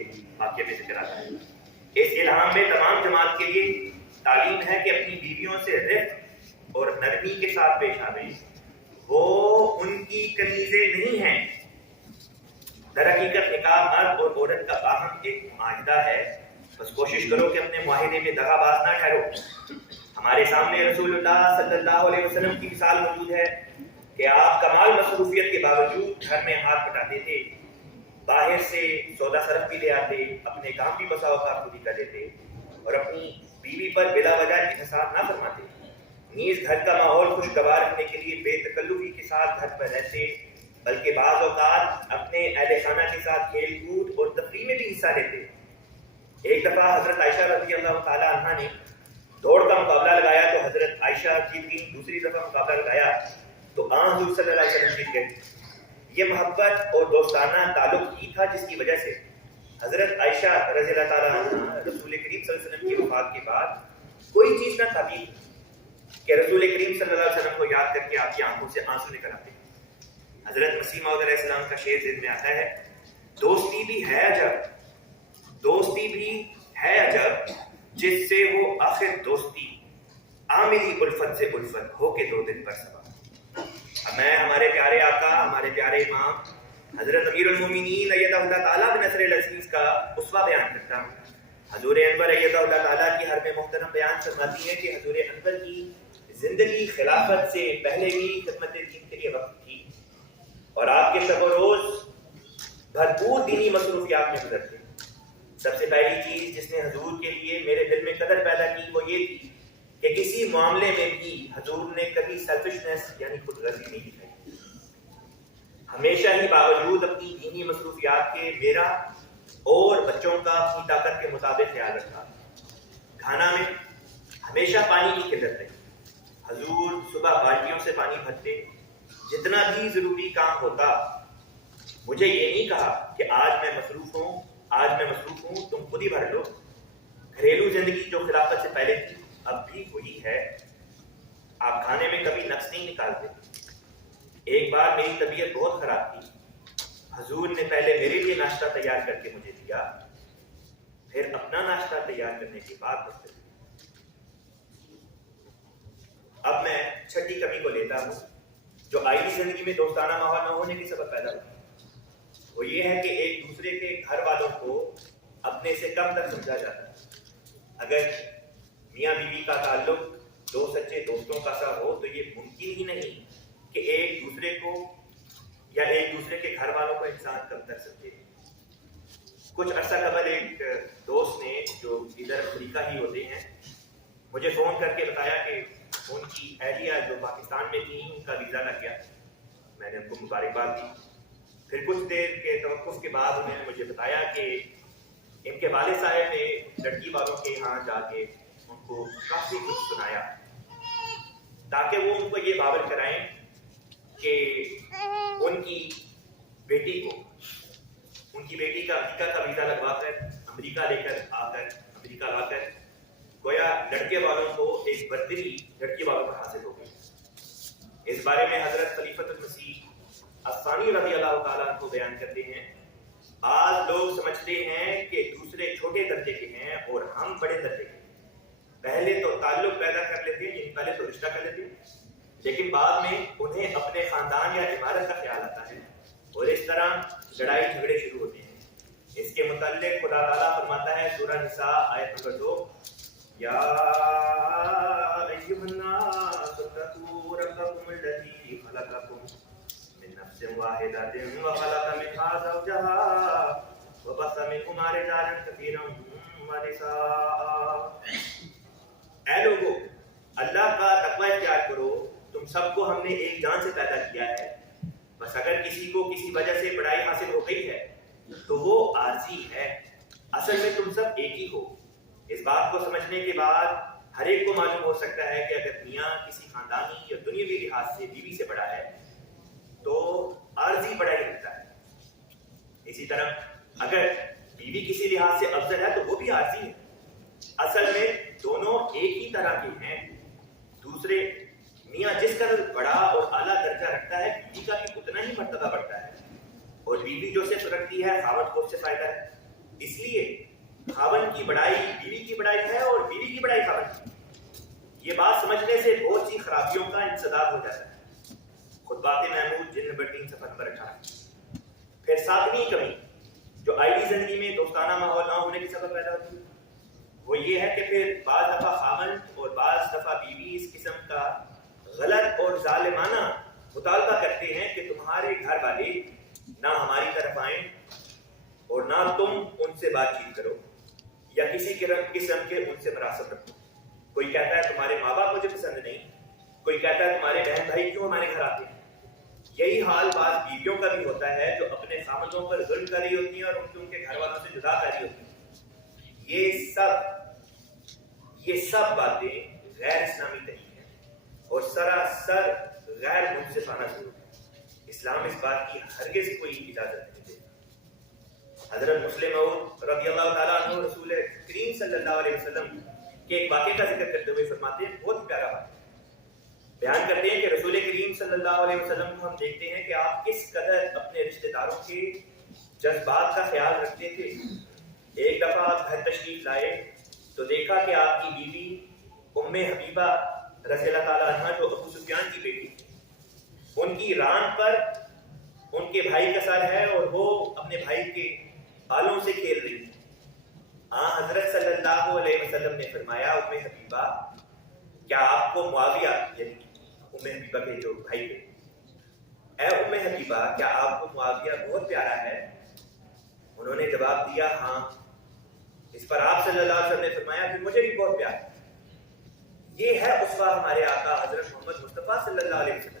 کے واقعے میں ذکر آتا ہے۔ اس الہام میں تمام جماعت کے لیے تعلیم ہے کہ اپنی بیویوں سے رفق اور نرمی کے ساتھ پیش آویں، وہ ان کی کنیزیں نہیں ہیں۔ در حقیقت نکاح مرد اور عورت کا باہم ایک معاہدہ ہے، بس کوشش کرو کہ اپنے معاہدے میں دغا باز نہ ٹھہرو۔ ہمارے سامنے رسول اللہ صلی اللہ علیہ وسلم کی مثال موجود ہے کہ آپ کمال مصروفیت کے باوجود گھر میں ہاتھ بٹاتے تھے، باہر سے سودا صرف بھی لے آتے، اپنے کام بھی بسا اوقات خود ہی کر دیتے اور اپنی بیوی پر بلا وجہ انحصار نہ فرماتے۔ نیز گھر کا ماحول خوشگوار رکھنے کے لیے بے تکلفی کے ساتھ گھر پر رہتے، بلکہ بعض اوقات اپنے اہل خانہ کے ساتھ کھیل کود اور تفریح میں بھی حصہ لیتے۔ ایک دفعہ حضرت عائشہ رضی اللہ تعالیٰ عنہ نے دوڑ کا مقابلہ لگایا تو حضرت عائشہ جیت گئی، دوسری دفعہ مقابلہ لگایا تو حضور صلی اللہ علیہ وسلم جیت گئے۔ یہ محبت اور دوستانہ تعلق ہی تھا جس کی وجہ سے حضرت عائشہ رضی اللہ تعالیٰ عنہ رسول کریم صلی اللہ علیہ وسلم کی وفات کے بعد کوئی چیز نہ تھا کہ رسول کریم صلی اللہ علیہ وسلم کو یاد کر کے آپ کی آنکھوں سے آنسو نکل آتے۔ حضرت مسیح موعود علیہ السلام کا شعر ذہن میں آتا ہے، دوستی بھی ہے عجب، دوستی بھی ہے عجب، جس سے وہ آخر دوستی عاملی الفت سے الفت ہو کے دو دن پر سبا۔ اب میں ہمارے پیارے آقا، ہمارے پیارے امام حضرت امیر المومنین ایدہ اللہ تعالیٰ بن نصر العزیز کا اسوہ بیان کرتا ہوں۔ حضور انور ایدہ اللہ تعالیٰ کی حرم محترم بیان فرماتی ہے کہ حضور انور کی زندگی خلافت سے پہلے بھی خدمت دین کے لیے وقت تھی اور آپ کے شب و روز بھرپور دینی مصروفیات میں گزرتے۔ سب سے پہلی چیز جس نے حضور کے لیے میرے دل میں قدر پیدا کی وہ یہ تھی کہ کسی معاملے میں بھی حضور نے کبھی سیلفشنس یعنی خود غرضی نہیں دکھائی، ہمیشہ ہی باوجود اپنی دینی مصروفیات کے میرا اور بچوں کا اپنی طاقت کے مطابق خیال رکھا۔ کھانا میں ہمیشہ پانی کی قلت رہی، حضور صبح بالٹیوں سے پانی بھرتے، جتنا بھی ضروری کام ہوتا مجھے یہ نہیں کہا کہ آج میں مصروف ہوں تم خود ہی بھر لو۔ گھریلو زندگی جو خلافت سے پہلے تھی اب بھی وہی ہے، آپ کھانے میں کبھی نقص نہیں نکالتے۔ ایک بار میری طبیعت بہت خراب تھی، حضور نے پہلے میرے لیے ناشتہ تیار کر کے مجھے دیا، پھر اپنا ناشتہ تیار کرنے کے بعد مجھے دیا۔ اب میں چھٹی کمی کو لیتا ہوں جو آئلی زندگی میں دوستانہ ماحول نہ ہونے کے سبب پیدا ہوتی ہے، وہ یہ ہے کہ ایک دوسرے کے گھر والوں کو اپنے سے کم تر سمجھا جاتا ہے۔ اگر میاں بیوی کا تعلق دو سچے دوستوں کا سا ہو تو یہ ممکن ہی نہیں کہ ایک دوسرے کو یا ایک دوسرے کے گھر والوں کو انسان کم تر سمجھے۔ کچھ عرصہ قبل ایک دوست نے جو ادھر امریکہ ہی ہوتے ہیں مجھے فون کر کے بتایا کہ ان کی اہلیہ جو پاکستان میں تھی ان کا ویزا لگ گیا۔ میں نے ان کو مبارکباد دی۔ پھر کچھ دیر کے توقف کے بعد انہوں نے مجھے بتایا کہ ان کے والد صاحب نے لڑکی والوں کے یہاں جا کے ان کو کافی کچھ سنایا تاکہ وہ ان کو یہ باور کرائیں کہ ان کی بیٹی کا امریکہ کا ویزا لگوا کر امریکہ لا کر گویا لڑکے والوں کو ایک برتری لڑکی والوں پر حاصل ہو گئی۔ اس بارے میں حضرت خلیفۃ المسیح الثانی رضی اللہ تعالیٰ عنہ بیان کرتے ہیں، بعض لوگ سمجھتے ہیں کہ دوسرے چھوٹے درجے کے ہیں اور ہم بڑے درجے کے ہیں، پہلے تو تعلق پیدا کر لیتے ہیں یعنی پہلے تو رشتہ کر لیتے ہیں، لیکن بعد میں انہیں اپنے خاندان یا عمارت کا خیال آتا ہے اور اس طرح لڑائی جھگڑے شروع ہوتے ہیں۔ اس کے متعلق خدا تعالیٰ فرماتا ہے سورہ نساء آیت نمبر 2، یا ایھا الناس اتقوا ربکم الذی خلقکم من نفس واحدۃ وخلق منها زوجها وبث منهما رجالا کثیرا ونساء۔ اے لوگو، اللہ کا تقوی اختیار کرو، تم سب کو ہم نے ایک جان سے پیدا کیا ہے، بس اگر کسی کو کسی وجہ سے بڑائی حاصل ہو گئی ہے تو وہ عارضی ہے، اصل میں تم سب ایک ہی ہو۔ اس بات کو سمجھنے کے بعد ہر ایک کو معلوم ہو سکتا ہے کہ اگر میاں کسی خاندانی یا دنیاوی لحاظ سے بیوی سے بڑا ہے تو عارضی بڑائی رکھتا ہے، اسی طرح اگر بیوی کسی لحاظ سے افضل ہے تو وہ بھی عارضی ہے، اصل میں دونوں ایک ہی طرح کے ہیں۔ دوسرے میاں جس قدر بڑا اور اعلیٰ درجہ رکھتا ہے بیوی کا بھی اتنا ہی مرتبہ بڑھتا ہے، اور بیوی جو صرف رکھتی ہے خاوند کو اس سے فائدہ ہے۔ اس لیے خاوند کی بڑائی بیوی کی بڑائی ہے اور بیوی کی بڑائی خاوند کی۔ یہ بات سمجھنے سے بہت سی خرابیوں کا انسداد ہو جاتا ہے۔ خطبات محمود جلد نمبر 3 صفحہ نمبر 18۔ پھر ساتویں کمی جو آئلی زندگی میں دوستانہ ماحول نہ ہونے کی سبب پیدا ہوتی ہے وہ یہ ہے کہ پھر بعض دفعہ خاوند اور بعض دفعہ بیوی اس قسم کا غلط اور ظالمانہ مطالبہ کرتے ہیں کہ تمہارے گھر والے نہ ہماری طرف آئیں اور نہ تم ان سے بات چیت کرو یا کسی قسم کے ان سے مراسم رکھو۔ کوئی کہتا ہے تمہارے ماں باپ مجھے پسند نہیں، کوئی کہتا ہے تمہارے بہن بھائی کیوں ہمارے گھر آتے ہیں۔ یہی حال بعض بیویوں کا بھی ہوتا ہے جو اپنے خاوندوں پر ظلم کر رہی ہوتی ہیں اور ان کے گھر والوں سے جدا کر رہی ہوتی ہیں۔ یہ سب باتیں غیر اسلامی طریقے ہیں اور سراسر غیر منصفانہ ضرور ہے۔ اسلام اس بات کی ہرگز کوئی اجازت نہیں دیتا۔ حضرت مسلم موعود رضی اللہ تعالیٰ عنہ رسول کریم صلی اللہ علیہ وسلم کے ایک واقعے کا ذکر کرتے ہوئے فرماتے ہیں، بہت پیارا بات بیان کرتے ہیں کہ رسول کریم صلی اللہ علیہ وسلم کو ہم دیکھتے ہیں کہ آپ کس قدر اپنے رشتہ داروں کے جذبات کا خیال رکھتے تھے۔ ایک دفعہ آپ گھر تشریف لائے تو دیکھا کہ آپ کی بیوی ام حبیبہ رضی اللہ تعالیٰ عنہ جو ابو سفیان کی بیٹی تھی، ان کی ران پر ان کے بھائی کا سر ہے اور وہ اپنے بھائی کے بالوں سے کھیل رہی تھی۔ حضرت صلی اللہ علیہ وسلم نے فرمایا، ام حبیبہ کیا آپ کو معاویہ یعنی ام حبیبہ کے جو بھائی تھے، اے ام حبیبہ کیا آپ کو معاویہ بہت پیارا ہے؟ انہوں نے جواب دیا ہاں۔ اس پر آپ صلی اللہ علیہ وسلم نے فرمایا کہ مجھے بھی بہت پیار ہے۔ یہ ہے اسوہ ہمارے آقا حضرت محمد مصطفیٰ صلی اللہ علیہ وسلم۔